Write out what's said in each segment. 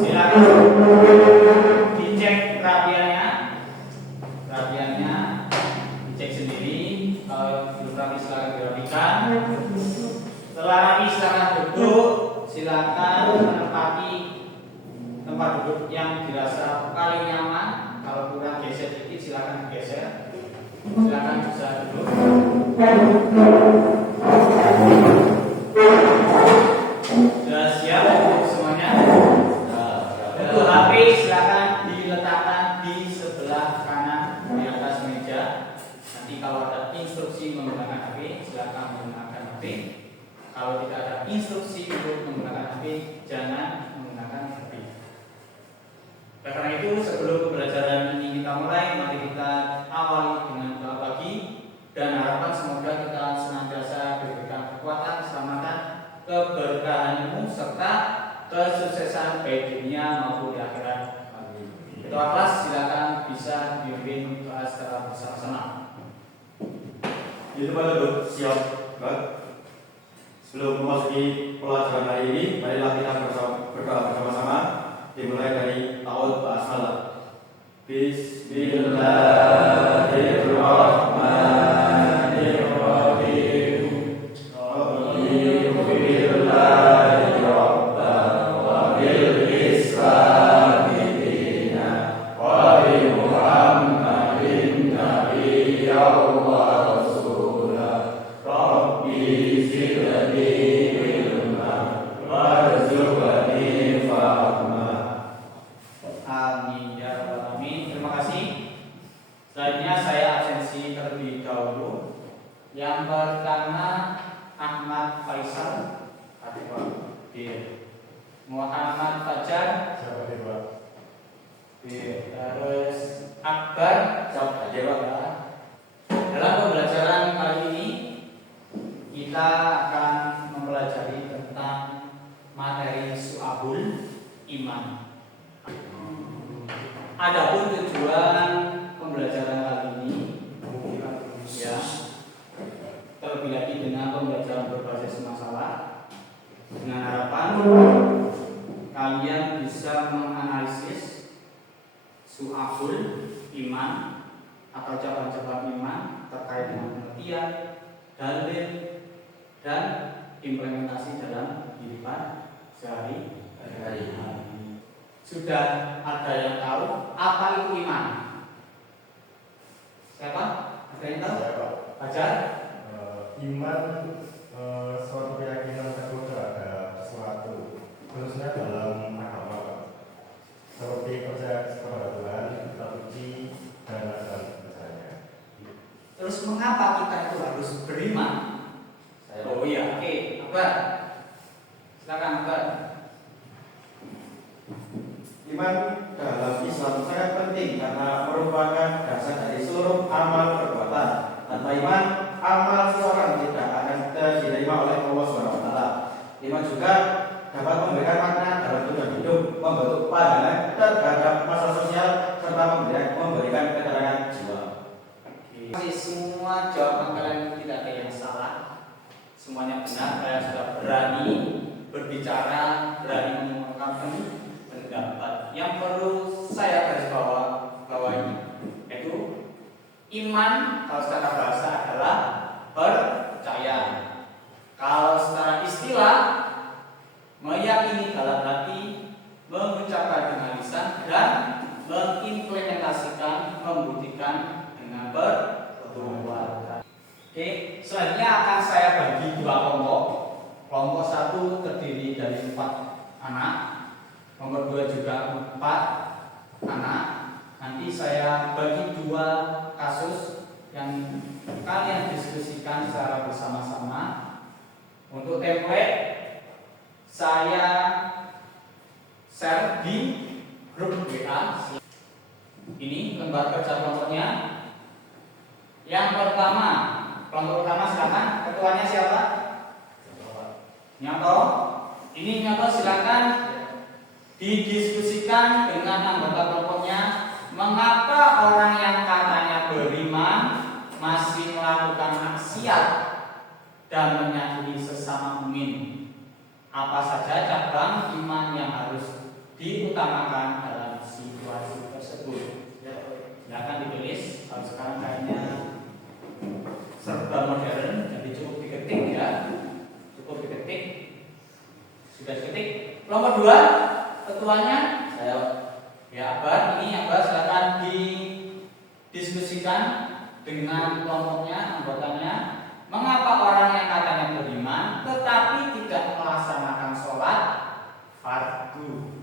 Silakan dicek kerapiannya dicek sendiri. Kalau belum rapi silakan dirapikan. Setelah rapi silakan duduk. Silakan menempati tempat duduk yang dirasa paling nyaman. Kalau kurang geser sedikit silakan geser. Silakan bisa duduk. Sudah siap semuanya? Untuk HP silakan diletakkan di sebelah kanan di atas meja. Nanti kalau ada instruksi menggunakan HP silakan menggunakan HP. Kalau tidak ada instruksi untuk menggunakan HP jangan menggunakan HP. Karena itu sebelum pembelajaran ini kita mulai, mari kita awali dengan doa pagi dan harapan semoga kita senantiasa diberikan kekuatan, keselamatan, keberkahan ilmu serta kesuksesan baik dunia maupun di akhirat. Ketua kelas silakan bisa dipimpin doa secara bersama-sama. Itu pada duduk siap, Pak. Sebelum memasuki pelajaran hari ini, marilah kita berdoa bersama-sama. Dimulai dari ta'awudz basmalah. Bismillahirrahmanirrahim. Amin ya rabbal alamin. Terima kasih. Selanjutnya saya absensi terlebih dahulu. Yang pertama Ahmad Faisal, Muhammad Fajar, terus Akbar, Dalam pembelajaran kali ini kita akan mempelajari tentang materi su'abul iman. Adapun tujuan pembelajaran kali ini ya terlebih lagi dengan pembelajaran berbasis masalah dengan harapan kalian bisa menganalisis su'abul iman atau cabang-cabang iman terkait dengan pengertian, dalil dan implementasi dalam kehidupan sehari-hari. Sudah ada yang tahu apa itu iman? Siapa? Ada yang tahu? Fajar? Iman suatu keyakinan teguh terhadap sesuatu, khususnya dalam agama, seperti percaya kepada Tuhan, kitab suci, dan sebagainya. Terus mengapa kita itu harus beriman? Oh iya, oke. Akbar, silakan Akbar. Iman dalam Islam sangat penting karena merupakan dasar dari seluruh amal perbuatan. Tanpa iman, amal seseorang tidak akan diterima oleh Allah SWT. Iman juga dapat memberikan makna dalam tujuan hidup, membentuk pandangan terhadap masalah sosial, serta memberikan keterangan jiwa. Semua jawaban kalian tidak ada yang salah, semuanya benar. Kalian sudah berani berbicara, berani mengungkapkan pendapat. Yang perlu saya garis bawahi yaitu iman kalau secara bahasa adalah percaya. Kalau secara istilah meyakini dalam hati, mengucapkan dengan lisan dan mengimplementasikan, membuktikan dengan perbuatan. Oke, selanjutnya akan saya bagi dua kelompok. Kelompok satu terdiri dari 4 anak, kelompok 2 juga 4 anak. Nanti saya bagi 2 kasus yang kalian diskusikan secara bersama-sama. Untuk template saya share di grup WA. Ini lembar kerja kelompoknya. Yang pertama, kelompok pertama silakan. Ketuanya siapa? Nyato. Ini Nyato silakan didiskusikan dengan anggota kelompoknya. Mengapa orang yang katanya beriman masih melakukan maksiat dan menyakiti sesama mukmin? apa saja cabang iman yang harus diutamakan dalam situasi tersebut. Silakan ditulis. Kalau sekarang kayaknya serba modern, jadi cukup diketik ya. Cukup diketik. Sudah diketik. Kelompok 2, ketuanya saya. Ya, Akbar, ini Akbar silakan didiskusikan dengan kelompoknya, anggotanya. Mengapa orang yang katanya beriman tetapi tidak melaksanakan sholat fardu?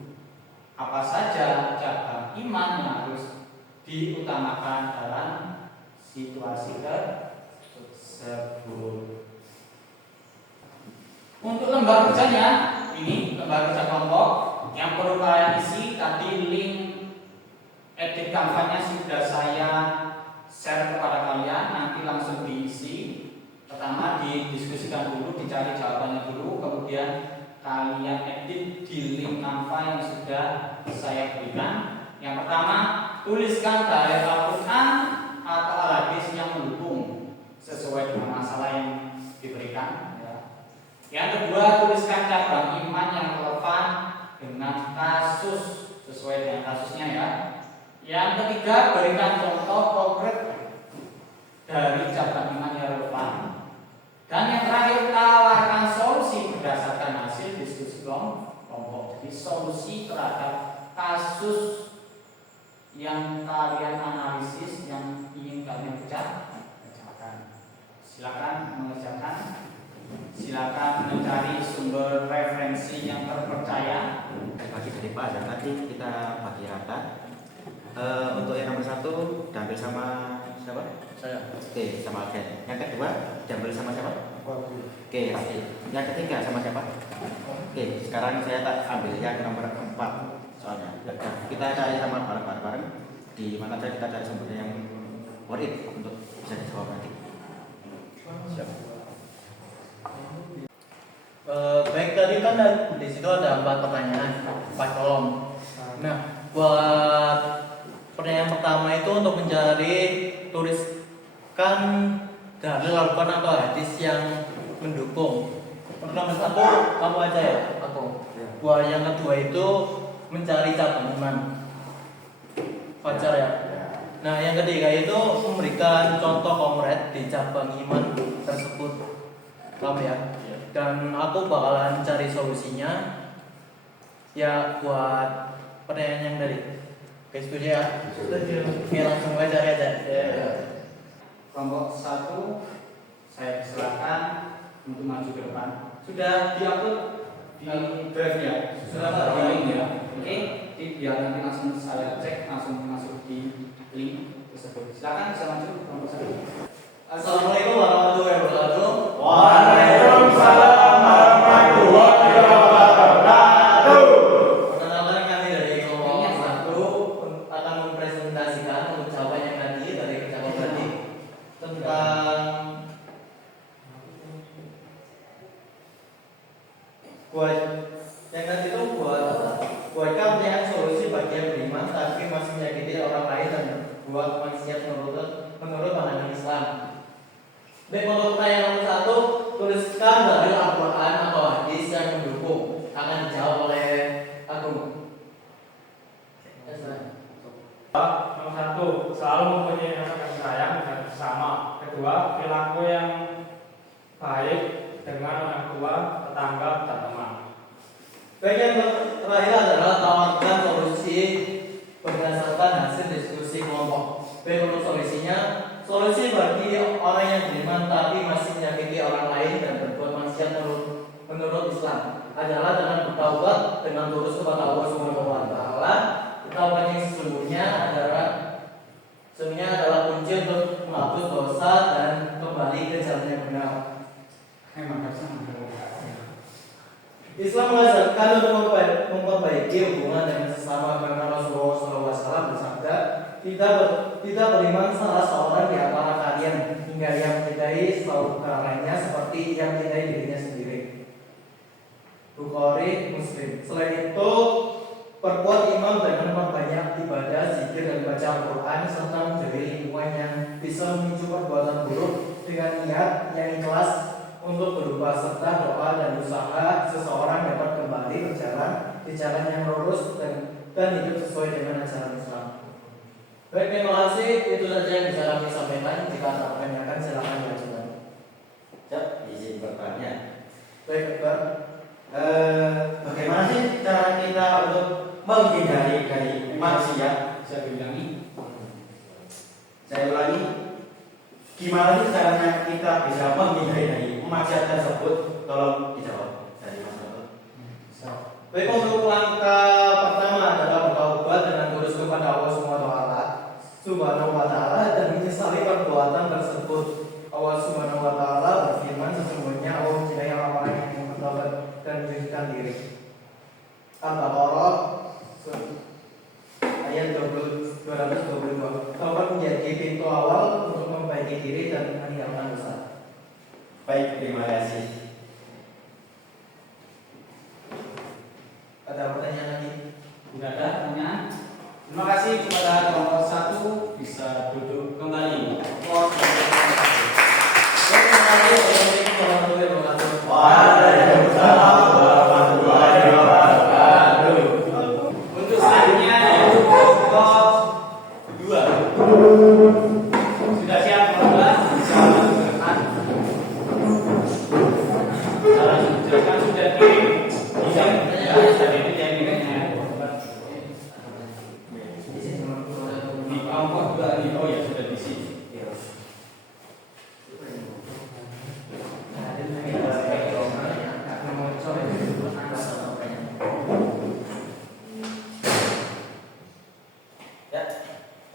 Apa saja cabang iman yang harus diutamakan dalam situasi tersebut? Untuk lembar kerjanya, ini lembar kerja kelompok yang perlu kalian isi. Tadi link edit Canva-nya sudah saya share kepada kalian, nanti langsung diisi. Pertama didiskusikan dulu, dicari jawabannya dulu, kemudian kalian edit di link Canva yang sudah saya berikan. Yang pertama, tuliskan dalil Al-Quran atau hadis yang mendukung sesuai dengan masalah yang diberikan. Yang kedua, tuliskan cabang iman yang relevan dengan kasus sesuai dengan kasusnya ya. Yang ketiga, berikan contoh konkret dari cabang iman yang relevan. Dan yang terakhir, tawarkan solusi berdasarkan hasil diskusi kelompok. Jadi solusi terhadap kasus yang kalian analisis, yang ingin kalian kerjakan. Silakan mengerjakan. Silakan mencari sumber referensi yang terpercaya. Bagi dari Pak Azhar tadi kita bagi rata. Untuk yang nomor 1 diambil sama siapa? Saya. Oke, sama Alken. Yang kedua diambil sama siapa? Oke, Rafi. Yang ketiga sama siapa? Oke, sekarang saya tak ambil yang nomor 4 soalnya. Kita cari sama bareng-bareng. Di mana saja kita cari sumbernya yang worth it untuk bisa dijawab nanti. Siap. Baik, tadi kan di situ ada 4 pertanyaan, 4 kolom. Nah, buat pertanyaan pertama itu untuk mencari tuliskan dalil Al-Quran atau hadis yang mendukung. Nomor 1 kamu aja ya? Aku. Buat yang kedua itu mencari cabang iman. Wajar ya? Nah, yang ketiga itu memberikan contoh konkret di cabang iman tersebut. Kamu ya? Dan aku bakalan cari solusinya ya buat pertanyaan yang tadi. Oke, setuju ya? Setuju. Oke, langsung aja aja. Kelompok 1 saya persilakan untuk maju ke depan. Sudah diupload di drive ya? Sudah di link ya? Oke, biar nanti langsung saya cek, langsung masuk di link tersebut. Silakan bisa maju kelompok 1. Assalamualaikum warahmatullahi wabarakatuh. Waalaikumsalam warahmatullahi wabarakatuh. Perkenalkan, kami dari kelompok 1 akan mempresentasikan untuk jawaban yang tadi dari kelompok tadi tentang buat yang tadi itu buat pertanyaan solusi bagi yang beriman tapi masih menyakiti orang lain dan buat maksiat menurut pandangan Islam. Baik, untuk pertanyaan nomor 1, tuliskan dalil Al-Quran atau hadis yang mendukung. Akan dijawab oleh Agung. Nomor 1, selalu mempunyai rasa kasih sayang dan bersama. Kedua, perilaku yang baik dengan orang tua, tetangga, dan teman. Baik, yang terakhir adalah tawarkan solusi berdasarkan hasil diskusi kelompok. Baik, untuk solusinya, solusi bagi orang yang beriman tapi masih menyakiti orang lain dan berbuat maksiat menurut Islam adalah dengan bertaubat dengan tulus kepada Allah Subhanahu wa taala. Taubat yang sesungguhnya adalah kunci untuk menghapus dosa dan kembali ke jalan yang benar. Islam mengajarkan untuk memperbaiki hubungan dengan sesama karena Rasulullah SAW bersabda, tidak beriman salah seorang di antara kalian hingga yang mencintai saudaranya seperti yang mencintai dirinya sendiri. Bukhari, Muslim. Selain itu, perkuat iman dengan memperbanyak ibadah, zikir dan baca Al-Quran serta menjadi lingkungan yang bisa memicu perbuatan buruk dengan niat yang ikhlas untuk berubah serta doa dan berusaha seseorang dapat kembali berjalan di jalan yang lurus dan hidup sesuai dengan ajaran Islam. Baik, terima kasih. Itu saja yang bisa kami sampaikan. Jika ada pertanyaan silakan diajukan. Siap, izin bertanya. Baik, Pak. Bagaimana sih cara kita untuk menghindari dari maksiat? Bisa diulangi? Saya ulangi. Gimana sih caranya kita bisa menghindari dari maksiat tersebut? Tolong dijawab dari Mas Toto. Baik, untuk langkah pertama adalah bertaubat dengan tulus kepada Allah Subhanahu wa taala dan menyesali perbuatan tersebut. Allah Subhanahu wa taala berfirman, sesungguhnya Allah mencintai orang-orang yang bertaubat dan mensucikan diri. Al-Baqarah ayat 222. Taubat menjadi pintu awal untuk memperbaiki diri dan meninggalkan dosa. Baik, terima kasih. Ada pertanyaan lagi? Tidak ada pertanyaan? Terima kasih kepada kelompok 1, bisa duduk kembali. Waalaikumsalam warahmatullahi wabarakatuh. Untuk selanjutnya yaitu kelompok 2. Sudah siap kelompok 2? Bisa menunjukkan. Cara menjelaskan sudah kirim. Bisa tadi itu yang kirimnya. Di kelompok 2 ini, oh ya sudah di sini. Ya.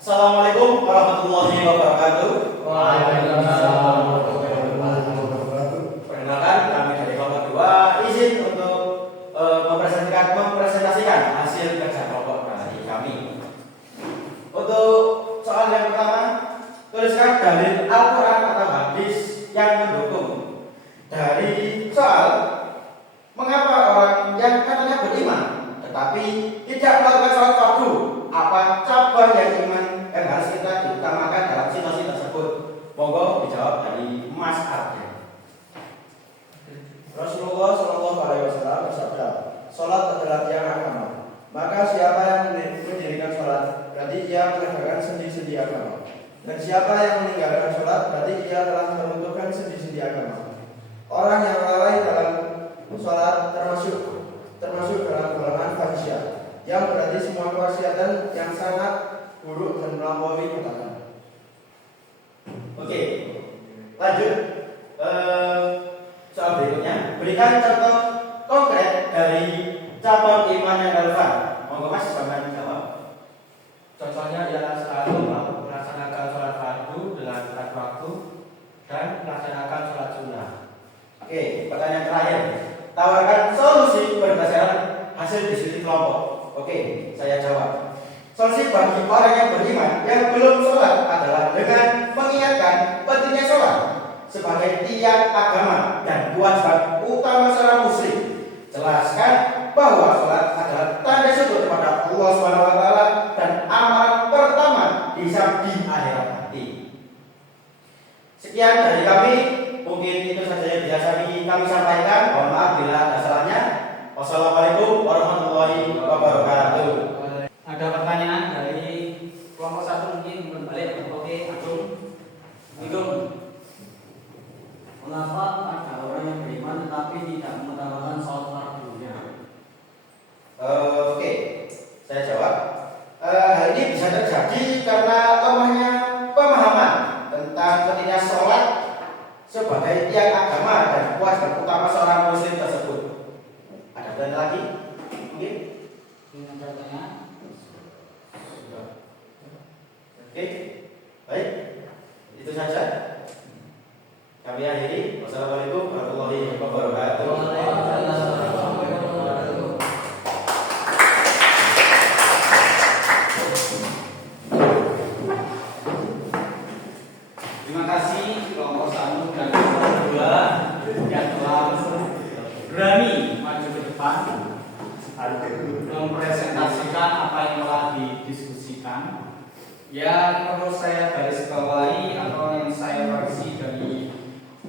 Assalamualaikum warahmatullahi wabarakatuh. Perkenalkan, kami dari kelompok 2 izin untuk mempresentasikan hasil kerja kelompok dari kami. Untuk soal yang pertama, tuliskan dalil Al-Quran atau hadis yang mendukung. Dari soal, mengapa orang yang katanya beriman tetapi tidak melakukan sholat fardu? Apa cabang yang harus kita diutamakan dalam situasi tersebut? Monggo dijawab dari Mas Arden. Rasulullah Shallallahu Alaihi Wasallam bersabda, "Salat adalah tiang agama. Maka siapa yang mendirikan salat, berarti ia menegakkan sendi-sendi agama. Dan siapa yang meninggalkan salat, berarti ia telah meruntuhkan sendi-sendi agama. Orang yang lalai dalam salat termasuk dalam golongan fahsyah, yang berarti semua kemaksiatan yang sangat buruk dan melampaui batas." Oke, lanjut. Soal berikutnya, berikan contoh konkret dari cabang iman yang relevan. Monggo Mas, sampean jawab. Contohnya ialah selalu melaksanakan sholat fardu dengan tepat waktu dan melaksanakan sholat sunnah. Oke, pertanyaan terakhir. Tawarkan solusi berdasarkan hasil diskusi kelompok. Oke, saya jawab. Solusi bagi orang yang beriman yang belum sholat adalah dengan mengingatkan pentingnya sholat sebagai tiang agama dan kewajiban utama seorang muslim. Jelaskan bahwa sholat adalah tanda syukur kepada Allah SWT dan amalan pertama dihisab di akhirat nanti. Sekian dari kami. Mungkin itu saja yang biasa kami sampaikan. Mohon maaf bila ada salahnya. Wassalamualaikum warahmatullahi wabarakatuh. Ada pertanyaan dari kelompok 1 mungkin berbalik. Oke, Agung. Mengapa ada orang yang beriman tetapi tidak mengutamakan sholat fardunya? Oke, saya jawab. Hal ini bisa terjadi karena lemahnya pemahaman tentang pentingnya sholat sebagai tiang agama dan kewajiban utama seorang muslim tersebut. Ada pertanyaan lagi? Mungkin? Ada pertanyaan? Oke, baik. Itu saja. Kami akhiri. Wassalamualaikum warahmatullahi wabarakatuh. Terima kasih kelompok 1 dan kelompok 2 yang telah berani maju ke depan mempresentasikan apa yang telah didiskusikan. Yang perlu saya garis bawahi atau yang saya koreksi dari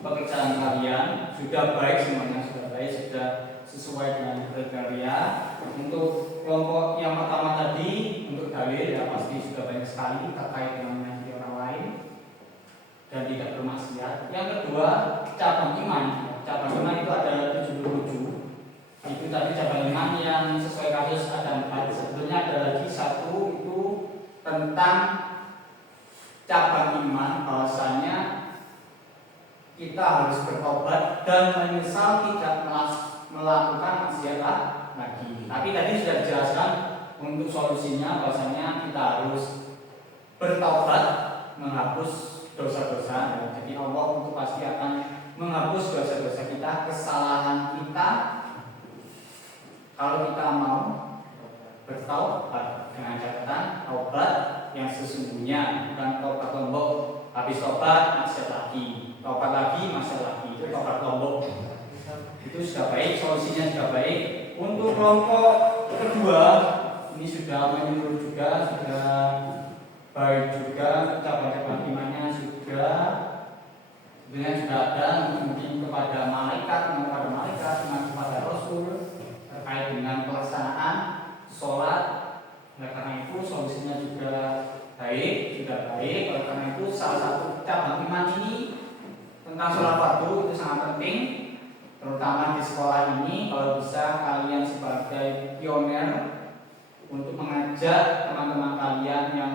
pekerjaan kalian sudah baik, semuanya sudah baik, sekali terkait dengan menyakiti orang lain dan tidak bermaksiat. Yang kedua, cabang iman. Cabang iman itu ada 77. Itu tadi cabang iman yang sesuai kasus ada 4. Sebetulnya ada lagi satu itu tentang cabang iman, bahwasanya kita harus bertobat dan menyesal tidak melakukan maksiat lagi. Tapi tadi sudah dijelaskan untuk solusinya, bahwasanya kita harus bertobat, menghapus dosa-dosa. Jadi Allah untuk pasti akan menghapus dosa-dosa kita, kesalahan kita, kalau kita mau bertaubat dengan catatan taubat yang sesungguhnya, bukan taubat lombok. Habis taubat maksiat lagi, taubat lagi maksiat lagi, itu taubat lombok. Itu sudah baik, solusinya sudah baik. Untuk kelompok kedua ini sudah menyeluruh juga, sudah baik juga, cabang-cabang imannya sudah sebenarnya sudah ada, mungkin kepada malaikat, kepada Rasul terkait dengan pelaksanaan sholat. Oleh karena itu solusinya juga baik, sudah baik. Oleh karena itu salah satu cabang iman ini tentang sholat fardu itu sangat penting, terutama di sekolah ini. Kalau bisa kalian sebagai pioner untuk mengajak teman-teman kalian yang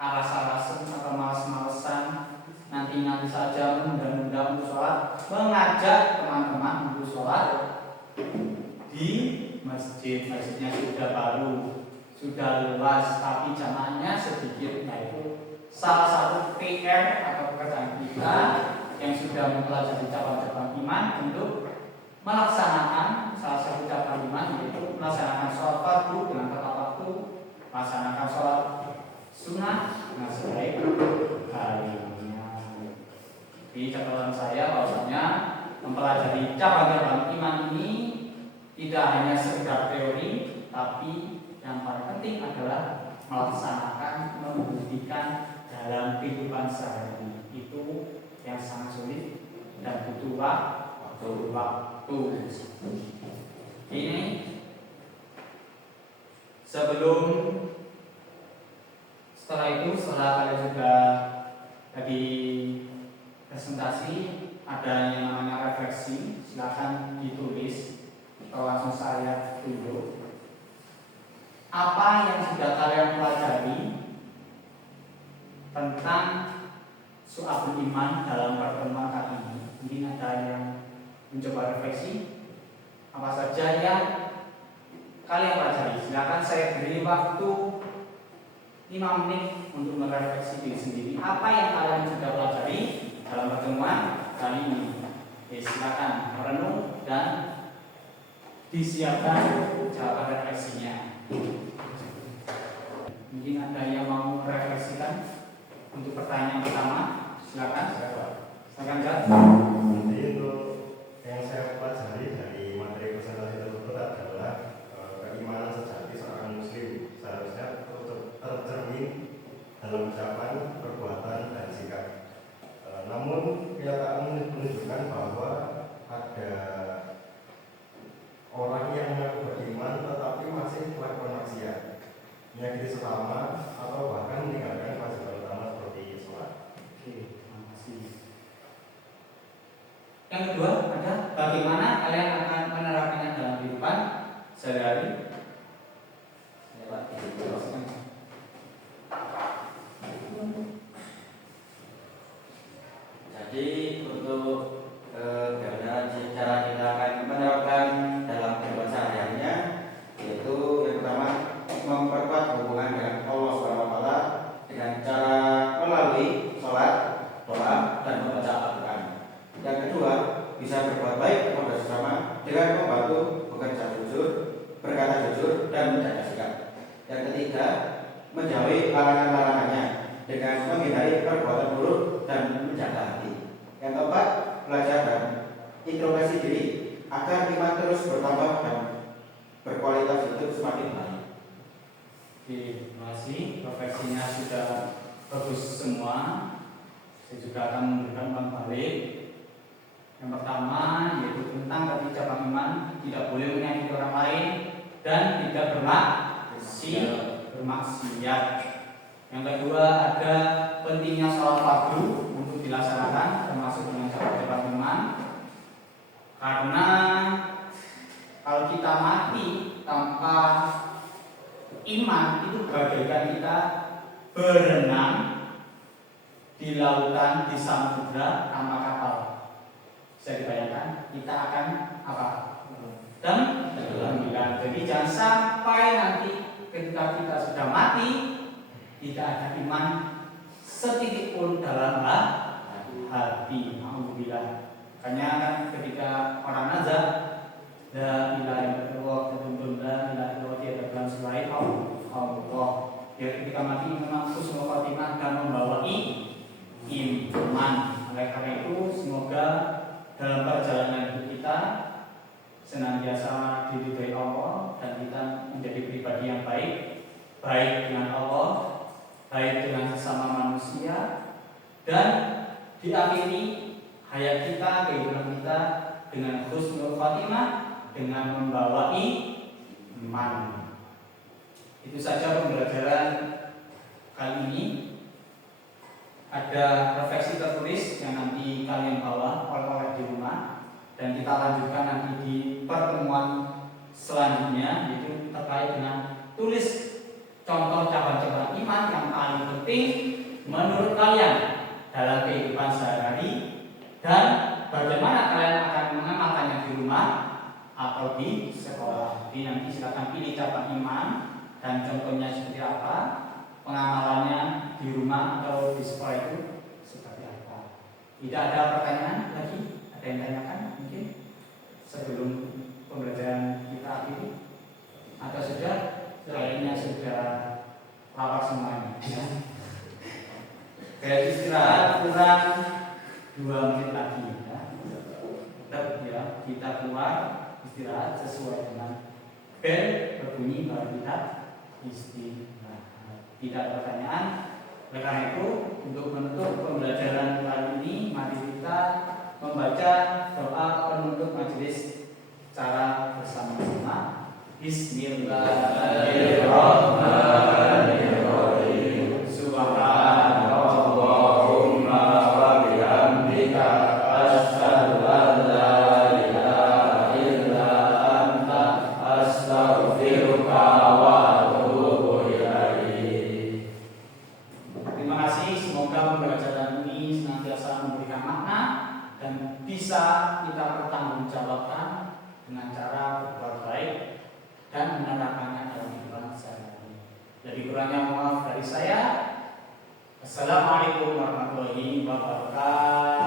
aras-arasan atau malas-malesan nanti saja menunda-nunda untuk sholat, mengajak teman-teman untuk sholat di masjidnya sudah baru, sudah luas, tapi jamaahnya sedikit. Nah, itu salah satu PR atau pekerjaan kita yang sudah mempelajari cabang-cabang iman untuk melaksanakan salah satu cabang iman, yaitu melaksanakan sholat fardu dengan tepat waktu, melaksanakan sholat sunnah dengan sebaik harinya. Di catatan saya bahwasanya mempelajari cabang-cabang iman ini tidak hanya sekedar teori, tapi yang paling penting adalah melaksanakan, membuktikan dalam kehidupan sehari. Itu yang sangat sulit dan butuh waktu. Ini setelah itu kalian sudah tadi presentasi, ada yang namanya refleksi, silakan ditulis atau langsung saya tunjuk apa yang sudah kalian pelajari tentang su'abul iman dalam pertemuan kali ini. Mungkin ada yang mencoba refleksi apa saja yang kalian pelajari. Silakan saya beri waktu 5 menit untuk merefleksi diri sendiri. Apa yang kalian sudah pelajari dalam pertemuan kali ini? Silakan merenung dan disiapkan jawaban refleksinya. Mungkin ada yang mau merefleksikan untuk pertanyaan pertama. Silakan. Silakan. Jadi untuk yang saya pelajari dari materi presentasi tersebut adalah keimanan sejati seorang muslim seharusnya tercermin dalam ucapan, perbuatan, dan sikap. Namun kenyataan menunjukkan bahwa ada orang yang mengaku beriman tetapi masih melakukan maksiat, menyakiti sesama, atau bahkan meninggalkan kewajiban utama seperti sholat. Oke, terima kasih. Yang kedua, ada bagaimana kalian akan menerapkannya dalam kehidupan sehari-hari? Jadi untuk bagaimana cara kita akan menerapkan dalam kehidupan sehari-harinya, yaitu yang pertama memperkuat hubungan dengan Allah SWT dengan cara melalui sholat, doa, dan membaca Al-Quran. Yang kedua, bisa berbuat baik kepada sesama dengan membantu bekerja jujur, berkata jujur, dan menjaga sikap. Yang ketiga, menjauhi larangan-larangannya dengan menghindari perbuatan buruk dan menjaga hati. Yang keempat, belajar dan introspeksi diri agar iman terus bertambah dan berkualitas hidup semakin baik. Oke, terima kasih. Refleksinya sudah bagus semua. Saya juga akan memberikan umpan balik. Yang pertama yaitu tentang tadi cabang iman, tidak boleh menyakiti orang lain dan tidak bermaksiat. Yang kedua, ada pentingnya sholat fardu untuk dilaksanakan, termasuk dengan cara iman. Karena kalau kita mati tanpa iman, itu bagaikan kita berenang di lautan, di samudra tanpa kapal. Bisa dibayangkan kita akan apa? Tenggelam. Jadi jangan sampai nanti ketika kita sudah mati tidak ada iman setitik pun dalam hati. Alhamdulillah. Makanya kan ketika orang nazar, la ilaha illallah, la ilaha illallah, tiada Tuhan selain Allah. Ya, ketika mati memang husnul khotimah dan membawa iman. Oleh karena itu semoga dalam perjalanan hidup kita senantiasa diridhoi Allah dan kita menjadi pribadi yang baik dengan Allah, baik dengan sesama manusia, dan diakhiri hayat kita, kehidupan kita dengan husnul khotimah, dengan membawa iman. Itu saja pembelajaran kali ini. Ada refleksi tertulis yang nanti kalian bawa oleh di rumah, dan kita lanjutkan nanti di pertemuan selanjutnya, yaitu terkait dengan tulis contoh cabang-cabang iman yang paling penting menurut kalian dalam kehidupan sehari-hari, dan bagaimana kalian akan mengamalkannya di rumah atau di sekolah. Jadi nanti silakan pilih cabang iman dan contohnya seperti apa, pengamalannya di rumah atau di sekolah itu seperti apa. Tidak ada pertanyaan lagi? Ada yang tanyakan mungkin sebelum pembelajaran kita akhiri? Atau sudah? Kayaknya sudah lapar semuanya. Kayak istirahat kurang 2 menit lagi ya. Tetap ya, kita keluar istirahat sesuai dengan bel berbunyi baru kita istirahat. Tidak ada pertanyaan. Oleh karena itu, untuk menutup pembelajaran kali ini, mari kita membaca doa penutup majelis secara bersama-sama. Bismillahirrahmanirrahim. Subhanallahumma wa bihamdika asyhadu an la ilaha illa anta astaghfiruka wa atubu ilaik. Terima kasih, semoga pembelajaran ini senantiasa memberikan makna dan bisa kita pertanggungjawabkan dengan cara berbuat baik dan menerapkannya dalam kehidupan sehari-hari. Jadi kurangnya maaf dari saya. Assalamualaikum warahmatullahi wabarakatuh.